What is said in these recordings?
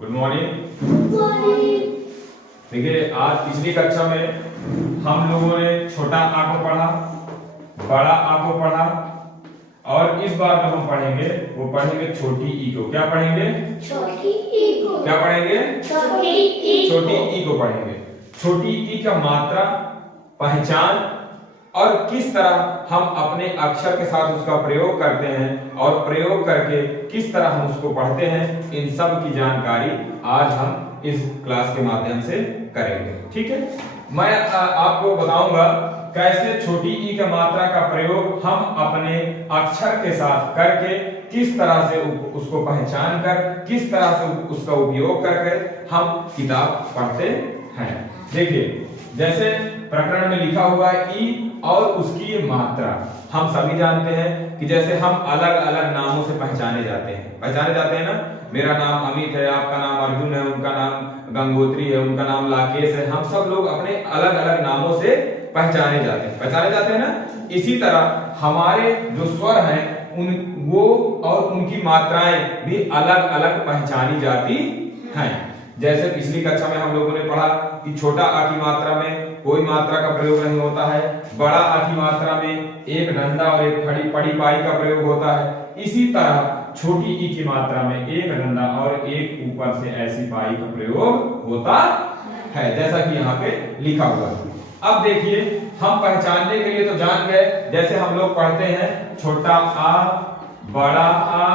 Good morning. Good morning. देखिए, आज पिछली कक्षा में हम लोगों ने छोटा आ को पढ़ा, बड़ा आ को पढ़ा और इस बार जो हम पढ़ेंगे वो पढ़ेंगे छोटी ई को। क्या पढ़ेंगे? छोटी ई को। क्या पढ़ेंगे? छोटी ई को। छोटी ई को पढ़ेंगे। छोटी ई का मात्रा, पहचान और किस तरह हम अपने अक्षर के साथ उसका प्रयोग करते हैं और प्रयोग करके किस तरह हम उसको पढ़ते हैं, इन सब की जानकारी आज हम इस क्लास के माध्यम से करेंगे। ठीक है, मैं आपको बताऊंगा कैसे छोटी ई का मात्रा का प्रयोग हम अपने अक्षर के साथ करके किस तरह से उसको पहचान कर, किस तरह से उसका उपयोग करके हम किताब पढ़ते हैं। देखिए, जैसे प्रकरण में लिखा हुआ है ई और उसकी मात्रा। हम सभी जानते हैं कि जैसे हम अलग अलग नामों से पहचाने जाते हैं ना। मेरा नाम अमित है, आपका नाम अर्जुन है, उनका नाम गंगोत्री है, उनका नाम लाकेश है। हम सब लोग अपने अलग अलग नामों से पहचाने जाते हैं ना। इसी तरह हमारे जो स्वर हैं वो और उनकी मात्राएं भी अलग अलग पहचानी जाती हैं। जैसे पिछली कक्षा में हम लोगों ने पढ़ा कि छोटा आ की मात्रा में कोई मात्रा का प्रयोग नहीं होता है, बड़ा आ की मात्रा में एक डंडा और एक पड़ी पाई का प्रयोग होता है। इसी तरह छोटी ई की मात्रा में एक डंडा और एक ऊपर से ऐसी पाई का प्रयोग होता है, जैसा कि यहाँ पे लिखा हुआ है। अब देखिए, हम पहचानने के लिए तो जान गए, जैसे हम लोग पढ़ते हैं छोटा आ, बड़ा आ,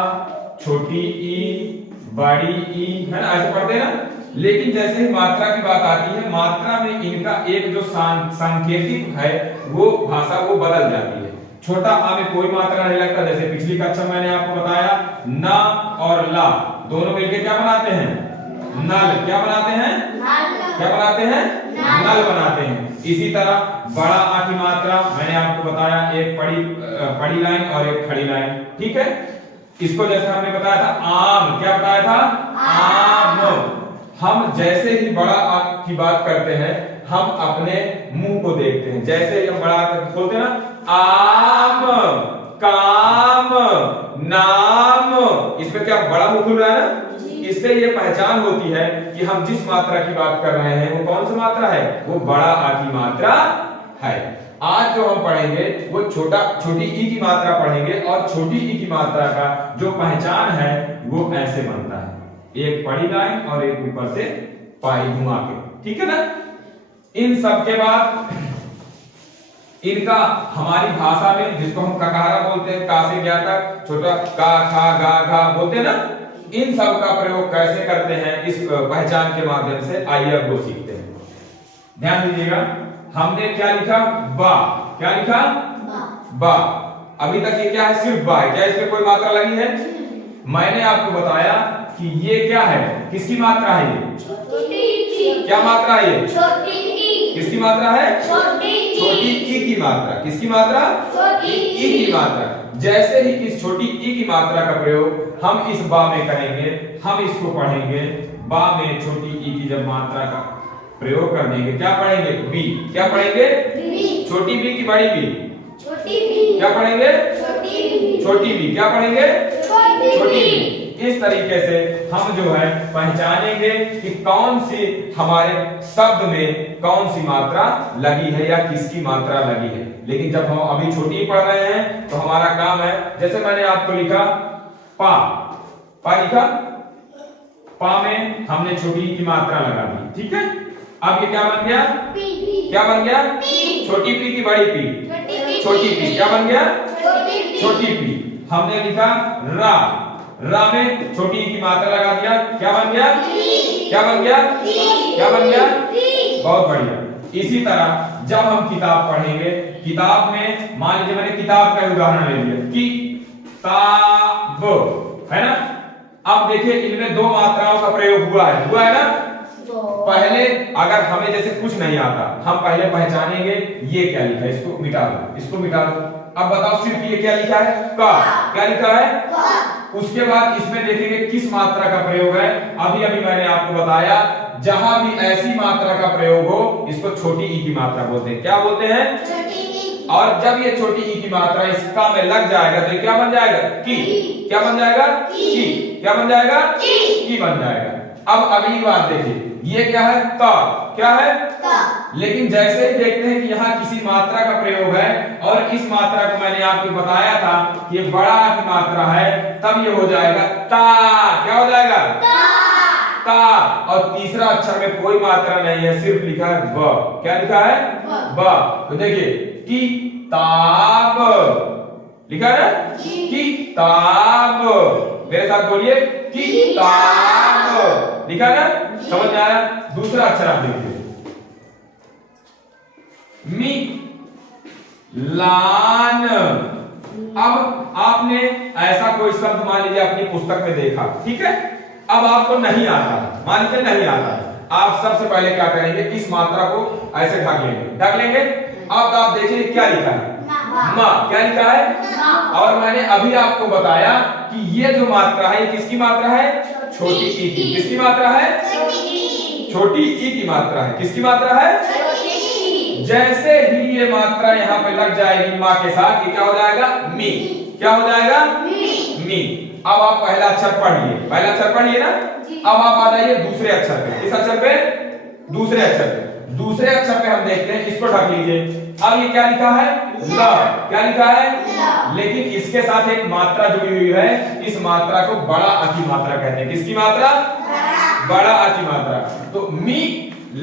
छोटी ई, बड़ी ई, है ना, ऐसे पढ़ते हैं ना। लेकिन जैसे ही मात्रा की बात आती है, मात्रा में इनका एक जो सांकेतिक है वो भाषा वो बदल जाती है। छोटा आ में कोई मात्रा नहीं लगता। जैसे पिछली कक्षा मैंने आपको बताया, ना और ला दोनों मिलकर क्या बनाते हैं? नल। क्या बनाते हैं? क्या बनाते हैं? नल बनाते हैं। इसी तरह बड़ा आ की मात्रा मैंने आपको बताया, एक पड़ी लाइन और एक खड़ी लाइन। ठीक है, इसको जैसे हमने बताया था आम। क्या बताया था? आम। हम जैसे ही बड़ा आ की बात करते हैं, हम अपने मुंह को देखते हैं। जैसे ही हम बड़ा आ खोलते हैं ना, आम, काम, नाम, इसमें क्या बड़ा मुंह खुल रहा है ना। इससे ये पहचान होती है कि हम जिस मात्रा की बात कर रहे हैं वो कौन सी मात्रा है, वो बड़ा आ की मात्रा है। आज जो हम पढ़ेंगे वो छोटी ई की मात्रा पढ़ेंगे और छोटी ई की मात्रा का जो पहचान है वो ऐसे बनता है, एक बड़ी लाइन और एक ऊपर से पाई घुमा के। ठीक है ना। इन सब के बाद इनका हमारी भाषा में, जिसको हम ककारा बोलते हैं, का से ज्ञा तक, छोटा का, खा, गा, घा बोलते हैं ना, इन सब का प्रयोग कैसे करते हैं इस पहचान के माध्यम से, आइए अब वो सीखते हैं। ध्यान दीजिएगा, हमने क्या लिखा? बा। क्या लिखा? बा। अभी तक ये क्या है? सिर्फ बा है। क्या इसमें कोई मात्रा लगी है? मैंने आपको बताया कि ये क्या है, किसकी मात्रा है? ये छोटी ई। क्या मात्रा है? ये छोटी ई। किसकी मात्रा है? छोटी ई की मात्रा। किसकी मात्रा? छोटी ई की मात्रा। जैसे ही इस छोटी ई की मात्रा का प्रयोग हम इस बा में करेंगे, हम इसको पढ़ेंगे। बा में छोटी ई की जब मात्रा का प्रयोग कर देंगे, क्या पढ़ेंगे? बी। क्या पढ़ेंगे? बी। छोटी बी की बड़ी बी? छोटी बी। क्या पढ़ेंगे? छोटी बी। छोटी बी। क्या पढ़ेंगे? छोटी बी। इस तरीके से हम जो है पहचानेंगे कि कौन सी हमारे शब्द में कौन सी मात्रा लगी है या किसकी मात्रा लगी है। लेकिन जब हम अभी छोटी पढ़ रहे हैं तो हमारा काम है, जैसे मैंने आपको लिखा पा, पा लिखा, पा में हमने छोटी की मात्रा लगा दी। ठीक है, अब ये क्या बन गया? पी। क्या बन गया? पी। छोटी पी की बड़ी पी? छोटी पी। क्या बन गया? छोटी पी। हमने लिखा रा, रा में छोटी की मात्रा लगा दिया, क्या बन गया? क्या बन गया? क्या बन गया? बहुत बढ़िया। इसी तरह जब हम किताब पढ़ेंगे, किताब में मान लीजिए मैंने किताब का उदाहरण ले लिया, किताब, है ना। अब देखिए, इनमें दो मात्राओं का प्रयोग हुआ है ना। पहले अगर हमें जैसे कुछ नहीं आता, हम पहले पहचानेंगे ये क्या लिखा है, इसको मिटा दो, इसको मिटा दो। अब बताओ सिर्फ ये क्या लिखा है? का। क्या लिखा है? उसके बाद इसमें देखेंगे किस मात्रा का प्रयोग है। अभी अभी मैंने आपको बताया, जहां भी ऐसी मात्रा का प्रयोग हो इसको छोटी ई की मात्रा बोलते हैं। क्या बोलते हैं? छोटी ई। और जब ये छोटी ई की मात्रा इसका में लग जाएगा तो ये क्या बन जाएगा? की। क्या बन जाएगा? की। क्या बन जाएगा? की बन जाएगा। अब अगली बात देखिए, ये क्या है? त। क्या है? त। लेकिन जैसे ही देखते हैं कि यहाँ किसी मात्रा का प्रयोग है और इस मात्रा को मैंने आपको बताया था कि ये बड़ा की मात्रा है, तब ये हो जाएगा ता। क्या हो जाएगा? ता। और तीसरा अक्षर में कोई मात्रा नहीं है, सिर्फ लिखा है ब। क्या लिखा है? ब। तो देखिए किताब लिखा है ना, किताब। मेरे साथ बोलिए किताब। लिखा है ना, समझ में आया? दूसरा अक्षर आप देखिए, मी लान। अब आपने ऐसा कोई शब्द मान लीजिए अपनी पुस्तक में देखा, ठीक है, अब आपको नहीं आता, मान लीजिए नहीं आता, आप सबसे पहले क्या करेंगे? इस मात्रा को ऐसे ढक लेंगे, ढक लेंगे। अब आप देखिए क्या लिखा है? माँ। क्या लिखा है? और मैंने अभी आपको बताया कि ये जो मात्रा है, ये किसकी मात्रा है? छोटी ई की। किसकी मात्रा है? छोटी ई की मात्रा है। किसकी मात्रा है? जैसे ही ये मात्रा यहाँ पे लग जाएगी माँ के साथ, ये क्या हो जाएगा? मी। क्या हो जाएगा? मी। अब आप पहला अक्षर पढ़िए, पहला अक्षर पढ़िए ना। अब आप आ जाइए दूसरे अक्षर पे। किस अक्षर पे? दूसरे अक्षर पे। दूसरे अक्षर पे हम देखते हैं, इसको ढक लीजिए। अब ये क्या लिखा है? ल। क्या लिखा है? लेकिन इसके साथ एक मात्रा जुड़ी हुई है, इस मात्रा को बड़ा अ की मात्रा कहते हैं। किसकी मात्रा? बड़ा अ की मात्रा। तो मी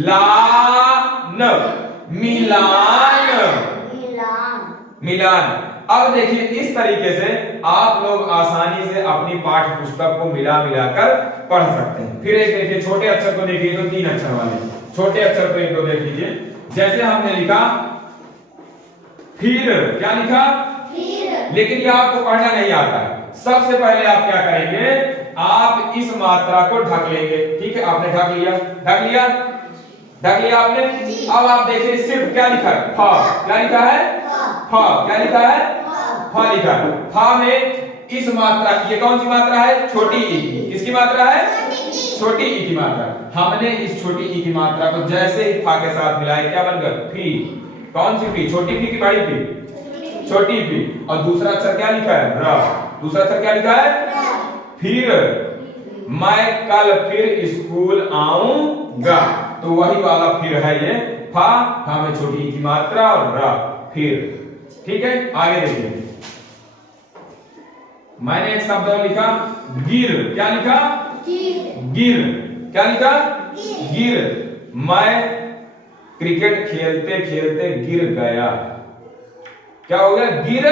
ला न, मिलान। मिलान। अब देखिए इस तरीके से आप लोग आसानी से अपनी पाठ्य पुस्तक को मिला मिलाकर पढ़ सकते हैं। फिर एक देखिए, छोटे अक्षर को देखिए, तो 3 अक्षर वाले छोटे अक्षर को एक दो देख लीजिए। जैसे हमने लिखा फिर। क्या लिखा? फिर। लेकिन ये आपको पढ़ना नहीं आता है। सबसे पहले आप क्या करेंगे? आप इस मात्रा को ढक लेंगे, ठीक है, आपने ढक लिया, ढक लिया, ढक लिया आपने। अब आप देखिए सिर्फ क्या लिखा है? फ। क्या लिखा है? फ। क्या लिखा है? फ लिखा है। फ में इस मात्रा, ये कौन सी मात्रा है? छोटी ई की। किसकी मात्रा है? छोटी ई की मात्रा। हमने इस छोटी ई की मात्रा को जैसे ही फा के साथ मिलाया, क्या बन गया? फी। कौन सी फी? छोटी फी की बड़ी फी? छोटी फी। और दूसरा अक्षर क्या लिखा है? र। दूसरा अक्षर क्या लिखा है? फिर मैं कल फिर स्कूल आऊंगा, तो वही वाला फिर है ये। फा, फा में छोटी ई की मात्रा और र, फिर। ठीक है, आगे देखिए। मैंने एक शब्द और लिखा गिर। क्या लिखा? गिर। क्या लिखा? गिर। मैं क्रिकेट खेलते खेलते गिर गया। क्या हो गया? गिर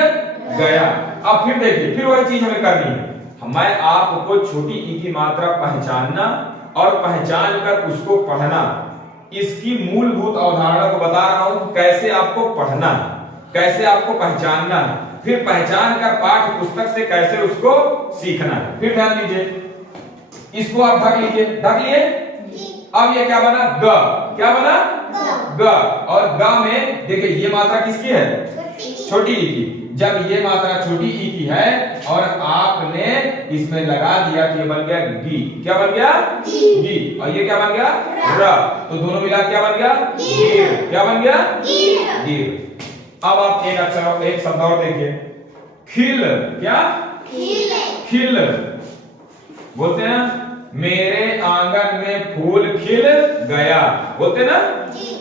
गया। अब फिर देखिए, फिर वही चीज हमें करनी है। मैं आपको छोटी ई की मात्रा पहचानना और पहचान कर उसको पढ़ना, इसकी मूलभूत अवधारणा को बता रहा हूं, कैसे आपको पढ़ना है, कैसे आपको पहचानना है, फिर पहचान कर पाठ्य पुस्तक से कैसे उसको सीखना है। फिर ध्यान दीजिए, इसको आप ढक लीजिए, ढक लिए। अब ये क्या बना? ग। क्या बना? ग। और ग में देखिए ये मात्रा किसकी है? छोटी ई की। जब ये मात्रा छोटी ई की है और आपने इसमें लगा दिया तो ये बन गया गी। क्या बन गया? गी। और ये क्या बन गया? र। तो दोनों मिला क्या बन गया? गिर। क्या बन गया? गिर। अब आप एक अक्षर, एक शब्द और देखिए, खिल। क्या? खिल। बोलते हैं ना, मेरे आंगन में फूल खिल गया। बोलते ना,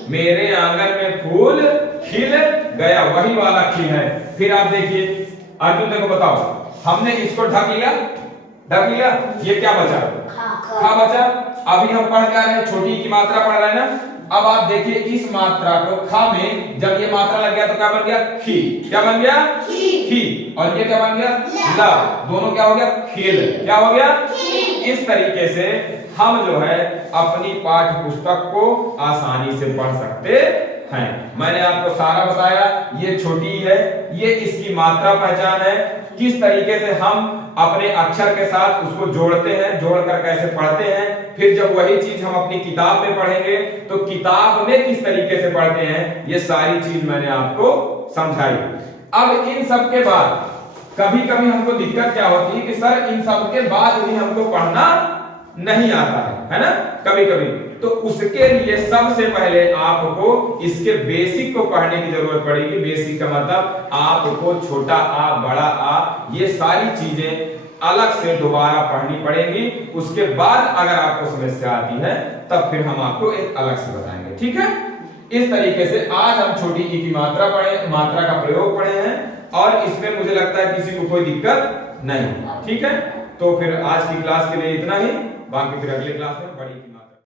मेरे आंगन में फूल खिल गया, वही वाला खिल है। फिर आप देखिए, अर्जुन देखो, बताओ, हमने इसको ढक लिया, ढक लिया, ये क्या बचा? खा बचा। अभी हम पढ़ क्या रहे हैं? छोटी की मात्रा पढ़ रहे हैं ना। अब आप देखिए इस मात्रा को खा में जब ये मात्रा लग गया तो क्या बन गया? खी। क्या बन गया? खी। और ये क्या बन गया? ला। दोनों क्या हो गया? खिल। क्या हो गया? इस तरीके से हम जो है अपनी पाठ्य पुस्तक को आसानी से पढ़ सकते हैं। मैंने आपको सारा बताया, ये छोटी है, ये इसकी मात्रा पहचान है, किस तरीके से हम अपने अक्षर के साथ उसको जोड़ते हैं, जोड़कर कैसे पढ़ते हैं। फिर जब वही चीज हम अपनी किताब में पढ़ेंगे तो किताब में किस तरीके से पढ़ते हैं, ये सारी चीज मैंने आपको समझाई। अब इन सब के बाद कभी कभी हमको दिक्कत क्या होती है कि सर इन सब के बाद भी हमको पढ़ना नहीं आता है ना, कभी कभी। तो उसके लिए सबसे पहले आपको इसके बेसिक को पढ़ने की जरूरत पड़ेगी। बेसिक का मतलब आपको छोटा आ, बड़ा आ, ये सारी चीजें अलग से दोबारा पढ़नी पड़ेगी। उसके बाद अगर आपको समस्या आती है तब फिर हम आपको एक अलग से बताएंगे, ठीक है। इस तरीके से आज हम छोटी ई की मात्रा का प्रयोग पढ़े हैं और इसमें मुझे लगता है किसी को कोई दिक्कत नहीं, ठीक है। तो फिर आज की क्लास के लिए इतना ही, बाकी फिर अगले क्लास में बड़ी